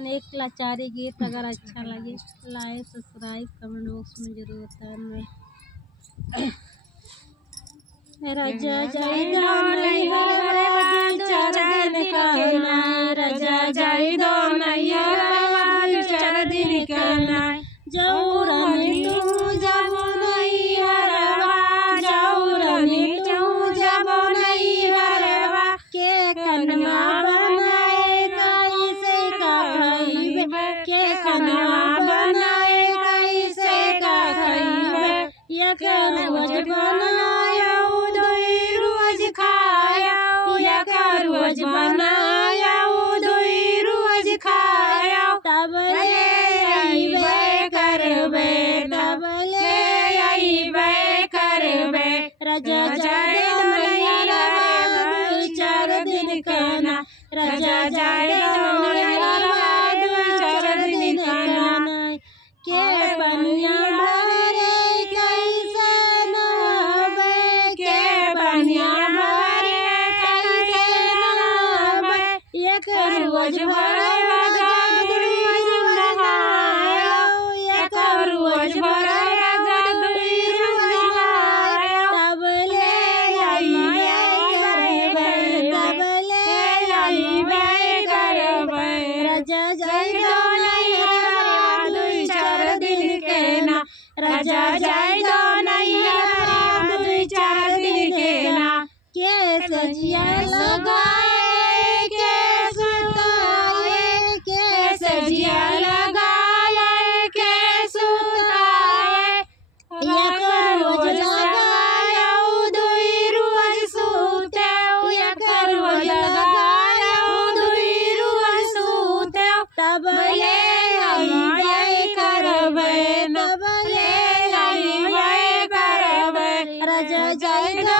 अनेक लाचारी गीत अगर अच्छा लगे लाइक सब्सक्राइब कमेंट बॉक्स में जरूर बताना। राजा जाई दो नैहरवा दू चार दिन कहना, राजा जाई दो नैहरवा दू चार दिन कहना, जौरनी तू जब नैहरवा, जौरनी तू जब नैहरवा, के कनवा बनाए कैसे का खइबे, के कनवा बनाए कैसे का खइबे, एक रोज बनाया दुई रोज खाया, एक रोज बनाया दुई रोज खाया, तब ले अइबे करबे, तब ले अइबे करबे, राजा जाई दो नैहरवा दू चार दिन कहना, राजा जाई दो नैहरवा दू चार दिन कहना, के पनिया भरे कैसे नहाबे, के पनिया भरे कैसे नहाबे, एक रोज भरे जग रोज नहाया, एक रोज भरे जग रोज नहाया, तब ले अइबे करबे, तब ले अइबे करबे, राजा जाई दो नैहरवा दू चार दिन कहना, राजा जाई दो नैहरवा दू चार दिन कहना, के सजिया लगाए के सुताए, के सजिया लगाए के सुताए, एक रोज लगाया दुई रोज सूते, एक रोज लगाया दुई रोज सूते, तब ले अइबे करबे, तब ले अइबे करबे, राजा जाई दो